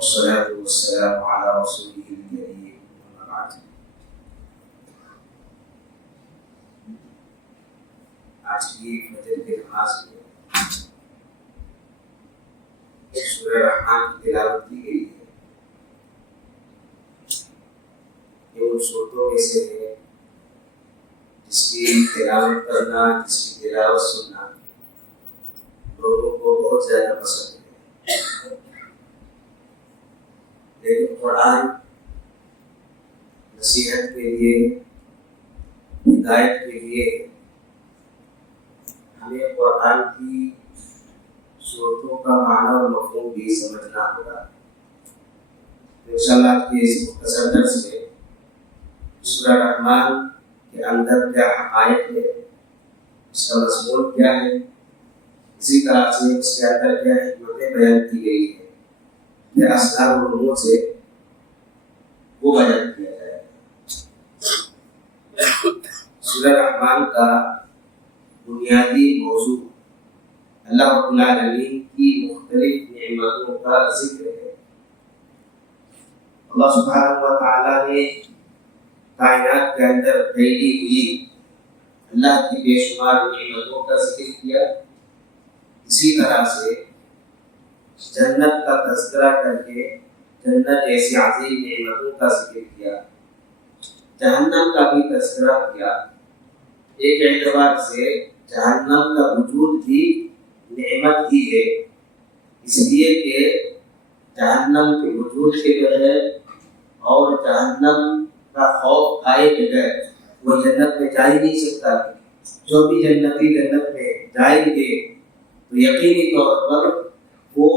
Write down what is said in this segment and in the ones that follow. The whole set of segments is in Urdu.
والصلاة والسلام على رسوله الكريم أما بعد. آج کی فجر کی نماز میں سورہ رحمان کی تلاوت کی گئی ہے. یہ ان صورتوں میں سے ہے جس کی تلاوت کرنا، جس کی تلاوت سننا لوگوں کو بہت زیادہ پسند ہے. لیکن قرآن نصیحت کے لیے، ہدایت کے لیے ہمیں قرآن کی صورتوں کا معنی اور مفہوم بھی سمجھنا ہوگا. انشاءاللہ آج کے اس مختصر درس میں سورہ رحمان کے اندر کیا حقائق ہے، اس کا مضمون کیا ہے، اسی طرح سے اس کے اندر کیا حکمتیں بیان کی گئی ہے کہ اسرار و رموز سے وہ بیان کیا جائے. سورہ رحمان کا بنیادی موضوع اللہ رب العالمین کی مختلف نعمتوں کا ذکر ہے. اللہ سبحانہ و تعالیٰ نے کائنات کے اندر پھیلی ہوئی اللہ کی بے شمار نعمتوں کا ذکر کیا. اسی طرح سے جنت کا تذکرہ کر کے جنت جیسی عظیم نعمتوں کا ذکر کیا. جہنم کا بھی تذکرہ کیا. ایک اعتبار سے جہنم کا وجود بھی نعمت ہی ہے، اس لیے کہ جہنم کے وجود کے بغیر اور جہنم کا خوف آئے بغیر وہ جنت میں جا ہی نہیں سکتا. جو بھی جنتی جنت میں جائیں گے تو یقینی طور پر وہ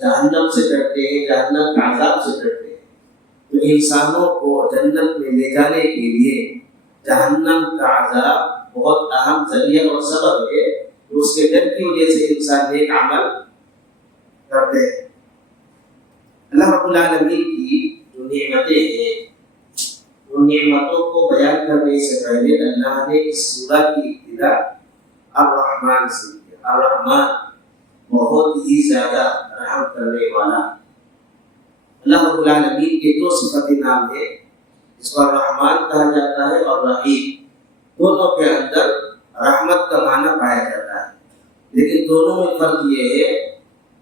جہنم سے ڈرتے ہیں، جہنم کے عذاب سے ڈرتے ہیں. تو انسانوں کو جنت میں لے جانے کے لیے جہنم کا عذاب بہت اہم ذریعہ اور سبب ہے. اس کے ڈر کی وجہ سے انسان نیک عمل کرتے ہیں. اللہ رب العالمین کی جو نعمتیں ہیں ان نعمتوں کو بیان کرنے سے پہلے اللہ نے اس سورہ کی ابتدا الرحمن سے کیا. الرحمن بہت ہی زیادہ رحم کرنے والا. اللہ رب العالمین کے دو صفت نام ہے جس کو الرحمن کہا جاتا ہے اور رحیم. دونوں کے اندر رحمت کا معنی پایا جاتا ہے، لیکن دونوں میں فرق یہ ہے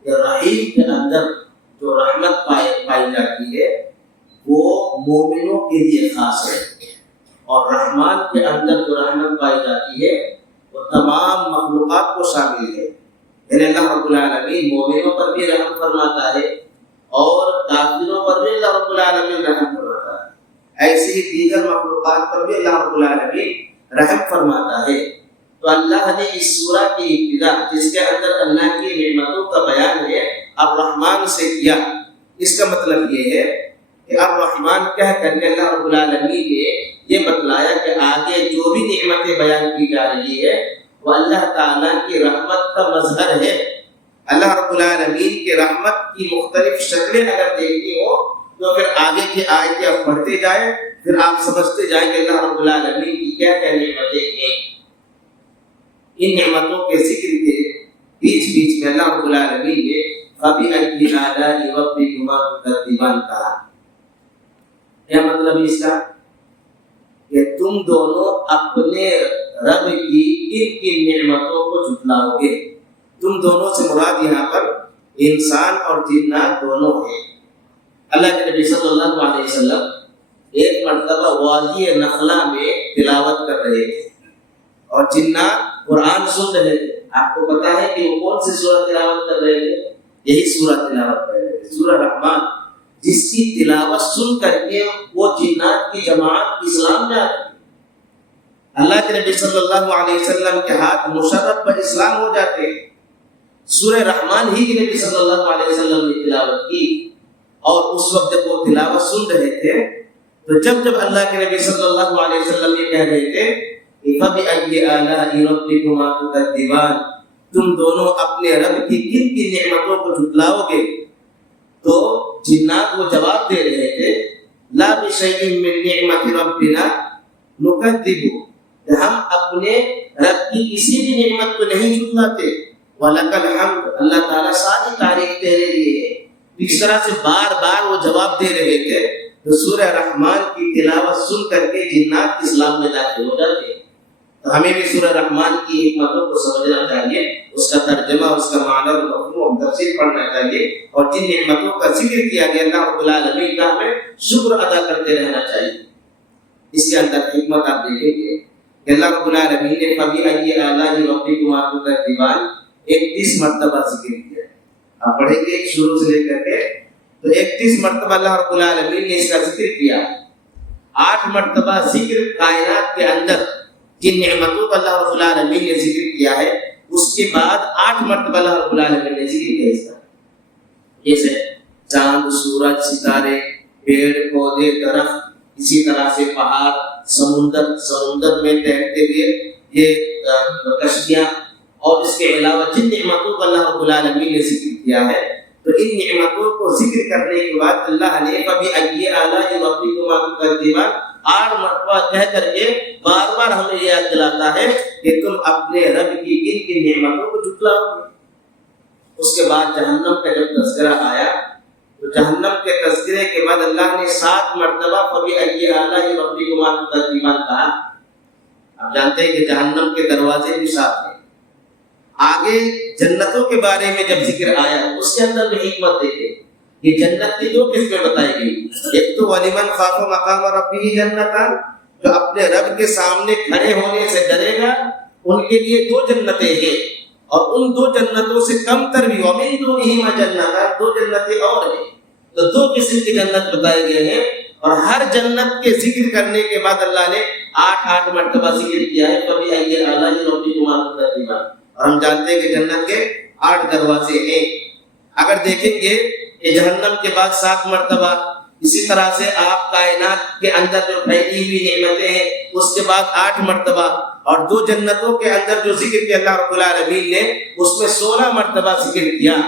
کہ رحیم کے اندر جو رحمت پائی جاتی ہے وہ مومنوں کے لیے خاص ہے، اور رحمان کے اندر جو رحمت پائی جاتی ہے وہ تمام مخلوقات کو شامل ہے. یعنی اللہ رب العالمین مومنوں پر بھی رحم فرماتا ہے اور کافروں پر بھی اللہ رب العالمین رحم فرماتا ہے. ایسے ہی دیگر مخلوقات پر بھی اللہ رب العالمین رحم فرماتا ہے. تو اللہ نے اس سورہ کی ابتدا جس کے اندر اللہ کی نعمتوں کا بیان ہے الرحمن سے کیا. اس کا مطلب یہ ہے کہ الرحمن کہہ کر کے اللہ رب العالمین نے یہ بتلایا کہ آگے جو بھی نعمتیں بیان کی جا رہی ہے وہ اللہ تعالیٰ کی رحمت کا مظہر ہے. اللہ رب العالمین کی رحمت کی مختلف شکلیں اگر دیکھنی ہو تو پھر آگے کی آیتیں آپ پڑھتے جائیں، پھر آپ سمجھتے جائیں کہ اللہ رب العالمین کی کیا کیا نعمتیں ہیں. ان نعمتوں کے ذکر کے بیچ بیچ میں اللہ رب العالمین نے فَبِأَيِّ آلَاءِ رَبِّكُمَا تُكَذِّبَانِ کہا. کیا مطلب اس کا؟ کہ تم دونوں اپنے رب کی کن نعمتوں کو جھٹلاؤ گے. تم دونوں سے مراد یہاں پر انسان اور جنات دونوں ہیں. اللہ کے نبی صلی اللہ علیہ وسلم ایک مرتبہ وادی نخلا میں تلاوت کر رہے تھے اور جنات قرآن سن رہے تھے. آپ کو پتا ہے کہ وہ کون سی سورہ تلاوت کر رہے تھے؟ یہی سورہ تلاوت کر رہے تھے، سورہ رحمان، جس کی تلاوت سن کر کے وہ جنات کی جماعت اسلام میں آتی. اللہ کے نبی صلی اللہ علیہ وسلم کے ہاتھ مشرف پر اسلام ہو جاتے ہیں. سورہ رحمان ہی کے نبی صلی اللہ علیہ وسلم نے تلاوت کی، اور اس وقت جب وہ تلاوت سن رہے تھے تو جب اللہ کے نبی صلی اللہ علیہ وسلم یہ کہہ رہے تھے فَبِأَيِّ آلَاءِ رَبِّكُمَا تُكَذِّبَانِ، تم دونوں اپنے رب کی کن نعمتوں کو جھٹلاؤ گے، تو جنات وہ جواب دے رہے تھے لَا بِشَيْءٍ مِّن نِعْمَةِ رَبِّنَا نُكَذِّبُ، کہ ہم اپنے رب کی کسی بھی نعمت کو نہیں جھٹلاتے. وَلَكَ الْحَمْدُ، اللہ تعالیٰ ساری تعریف تیرے لیے ہے اس طرح سے بار بار وہ جواب دے رہے تھے، تو سورہ رحمان کی تلاوت سن کر کے جنات اسلام میں داخل ہو جاتے ہیں۔ تو ہمیں بھی سورہ رحمان کی حکمتوں کو سمجھنا چاہیے، اس کا ترجمہ، اس کا معنی اور مفہوم تفسیر پڑھنا چاہیے، اور جن نعمتوں کا ذکر کیا گیا اللہ رب العالمین کا ہمیں شکر ادا کرتے رہنا چاہیے۔ اس کے اندر حکمت آپ دیکھیں گے کہ اللہ رب العالمین نے فَبِأَيِّ آلَاءِ رَبِّكُمَا تُكَذِّبَانِ 31 مرتبہ ذکر کیا۔ آپ پڑھیں گے شروع سے لے کر کے تو 31 مرتبہ اللہ رب العالمین نے اس کا ذکر کیا۔ 8 مرتبہ ذکر کائنات کے اندر جن نعمتوں کا اللہ رب العالمین نے ذکر کیا ہے، اس کے بعد 8 مرتبہ اللہ رب العالمین نے ذکر کیا اس کا، جیسے چاند، سورج، ستارے، پیڑ پودے، درخت، اسی طرح سے پہاڑ، سمندر میں تیرتے ہوئے یہ کشتیاں، اور اس کے علاوہ جن نعمتوں کا اللہ رب العالمین نے ذکر کیا ہے، تو ان نعمتوں کو ذکر کرنے کے بعد اللہ نے فَبِأَيِّ آلَاءِ رَبِّكُمَا تُكَذِّبَانِ 8 مرتبہ کہہ کر کے بار بار ہمیں یاد دلاتا ہے کہ تم اپنے رب کی کن کن نعمتوں کو جھٹلاؤ گے۔ اس کے بعد جہنم کا جب تذکرہ آیا تو جہنم کے تذکرے کے بعد اللہ نے 7 مرتبہ فَبِأَيِّ آلَاءِ رَبِّكُمَا تُكَذِّبَانِ کہا۔ آپ جانتے ہیں کہ جہنم کے دروازے بھی 7 ہیں۔ آگے جنتوں کے بارے میں جب ذکر آیا اس کے اندر بھی حکمت دیکھیں، یہ جنت کی 2 قسمیں بتائی گئی۔ ایک تو وَلِمَنْ خَافَ مَقَامَ رَبِّهِ جَنَّتَانِ، جو اپنے رب کے سامنے کھڑے ہونے سے ڈرے گا، ان کے لیے 2 جنتیں ہیں، اور ان 2 جنتوں سے کم تر بھی وَمِن دُونِهِمَا جَنَّتَانِ 2 جنتیں اور ہیں۔ تو 2 قسم کی جنت بتائے گئے ہیں، اور ہر جنت کے ذکر کرنے کے بعد اللہ نے 8 مرتبہ ذکر کیا ہے فَبِأَيِّ آلَاءِ رَبِّكُمَا تُكَذِّبَانِ۔ اور ہم جانتے ہیں کہ جنت کے 8 دروازے ہیں۔ اگر دیکھیں گے کہ جہنم کے بعد 7 مرتبہ، اسی طرح سے آپ کائنات کے اندر جو پھیلی ہوئی نعمتیں ہیں اس کے بعد 8 مرتبہ، اور 2 جنتوں کے اندر جو ذکر کیا اللہ رب العالمین نے اس میں 16 مرتبہ ذکر کیا۔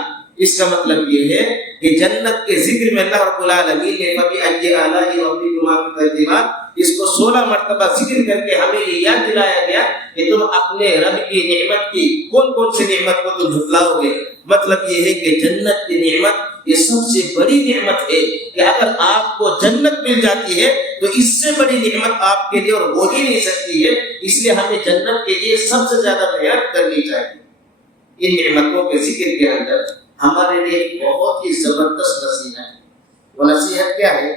اس کا مطلب یہ ہے کہ جنت کے ذکر میں اللہ رب العالمین نے فَبِأَيِّ آلَاءِ رَبِّكُمَا تُكَذِّبَانِ اس کو 16 مرتبہ ذکر کر کے ہمیں یہ یاد دلایا گیا کہ تم اپنے رب کی نعمت کی کون سی نعمت کو تم جھٹلاؤ گے۔ مطلب یہ ہے کہ جنت کی نعمت یہ سب سے بڑی نعمت ہے کہ اگر آپ کو جنت مل جاتی ہے تو اس سے بڑی نعمت آپ کے لیے اور ہو ہی نہیں سکتی ہے۔ اس لیے ہمیں جنت کے لیے سب سے زیادہ محنت کرنی چاہیے۔ ان نعمتوں کے ذکر کے اندر ہمارے لیے بہت ہی زبردست نصیحت ہے۔ وہ نصیحت کیا ہے؟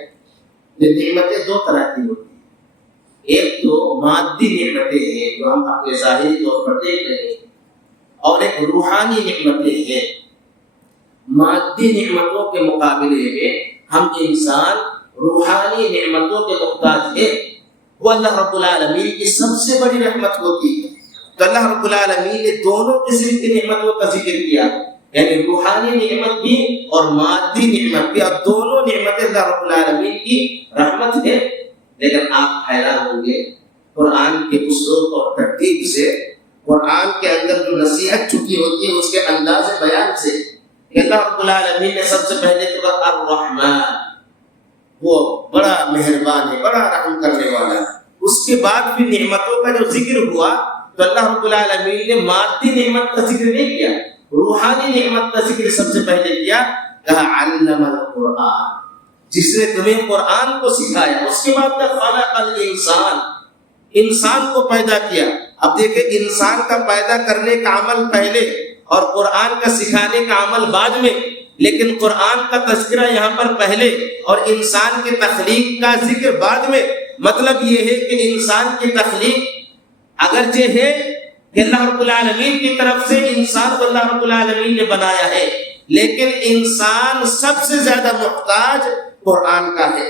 یہ نعمتیں 2 طرح کی ہوتی ہیں، ایک تو مادی نعمتیں ہیں جو ہم اپنے ظاہری طور پر دیکھ رہے ہیں، اور ایک روحانی نعمتیں ہیں۔ مادی نعمتوں کے مقابلے میں ہم انسان روحانی نعمتوں کے محتاج ہیں، وہ اللہ رب العالمین کی سب سے بڑی رحمت ہوتی ہے۔ تو اللہ رب العالمین نے دونوں قسم کی نعمتوں کا ذکر کیا، یعنی روحانی نعمت بھی اور مادی نعمت بھی، اور دونوں نعمتیں اللہ رب العالمین کی رحمت ہے۔ لیکن آپ حیران ہوں گے قرآن کے اسلوب اور ترتیب سے، قرآن کے اندر جو نصیحت چھپی ہوتی ہے اس کے انداز بیان سے، کہ اللہ رب العالمین نے سب سے پہلے تو کہا الرحمن، وہ بڑا مہربان ہے، بڑا رحم کرنے والا۔ اس کے بعد بھی نعمتوں کا جو ذکر ہوا تو اللہ رب العالمین نے مادی نعمت کا ذکر نہیں کیا، روحانی نعمت کا ذکر سب سے پہلے کیا، کہا علم القرآن، جس نے تمہیں قرآن کو سکھایا۔ اس کے بعد کہا خلق الانسان، انسان کو پیدا کیا۔ اب دیکھیں انسان کا پیدا کرنے کا عمل پہلے اور قرآن کا سکھانے کا عمل بعد میں، لیکن قرآن کا تذکرہ یہاں پر پہلے اور انسان کی تخلیق کا ذکر بعد میں۔ مطلب یہ ہے کہ انسان کی تخلیق اگرچہ ہے کہ اللہ رب العالمین کی طرف سے انسان کو اللہ رب العالمین نے بنایا ہے، لیکن انسان سب سے زیادہ محتاج قرآن کا ہے،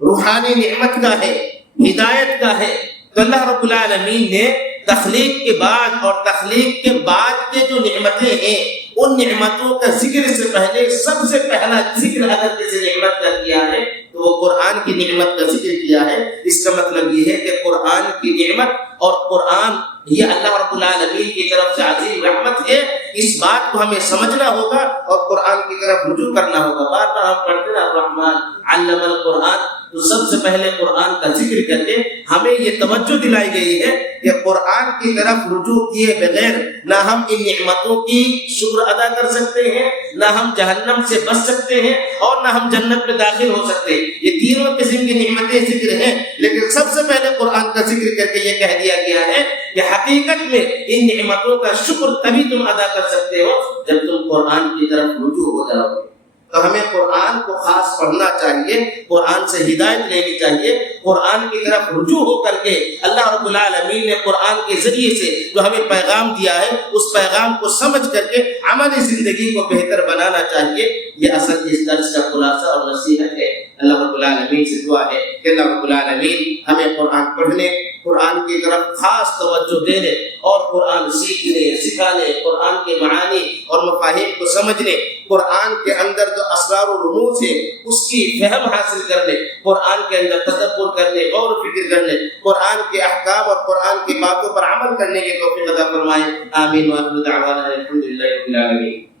روحانی نعمت کا ہے، ہدایت کا ہے۔ تو اللہ رب العالمین نے تخلیق کے بعد اور تخلیق کے بعد کے جو نعمتیں ہیں ان نعمتوں کا ذکر سے پہلے سب سے پہلا ذکر اگر کسی نعمت کا کیا ہے تو وہ قرآن کی نعمت کا ذکر کیا ہے۔ اس کا مطلب یہ ہے کہ قرآن کی نعمت اور قرآن یہ اللہ رب العالمین کی طرف سے عظیم رحمت ہے۔ اس بات کو ہمیں سمجھنا ہوگا اور قرآن کی طرف رجوع کرنا ہوگا۔ بار بار ہم پڑھتے ہیں الرحمن علم القرآن، تو سب سے پہلے قرآن کا ذکر کر کے ہمیں یہ توجہ دلائی گئی ہے کہ قرآن کی طرف رجوع کیے بغیر نہ ہم ان نعمتوں کی شکر ادا کر سکتے ہیں، نہ ہم جہنم سے بچ سکتے ہیں، اور نہ ہم جنت میں داخل ہو سکتے ہیں۔ یہ تینوں قسم کی نعمتیں ذکر ہیں، لیکن سب سے پہلے قرآن کا ذکر کر کے یہ کہہ دیا گیا ہے کہ حقیقت میں ان نعمتوں کا شکر تبھی تم ادا کر سکتے ہو جب تم قرآن کی طرف رجوع ہو جاؤ گے۔ تو ہمیں قرآن کو خاص پڑھنا چاہیے، قرآن سے ہدایت لینی چاہیے، قرآن کی طرف رجوع ہو کر کے اللہ رب العالمین نے قرآن کے ذریعے سے جو ہمیں پیغام دیا ہے اس پیغام کو سمجھ کر کے عملی زندگی کو بہتر بنانا چاہیے۔ یہ اصل اس درس کا خلاصہ اور نصیحت ہے۔ اللہ رب العالمین سے دعا ہے کہ اللہ رب العالمین ہمیں قرآن پڑھنے، قرآن کی طرف خاص توجہ دینے اور قرآن سیکھنے، سکھانے، قرآن کے معانی اور مفاہیم کو سمجھنے، قرآن کے اندر جو اسرار و رموز ہے اس کی فہم حاصل کرنے، قرآن کے اندر تدبر کرنے، غور و فکر کرنے، قرآن کے احکام اور قرآن کی باتوں پر عمل کرنے کی توفیق عطا فرمائے۔ آمین۔ وآخر دعوانا الحمدللہ رب العالمین۔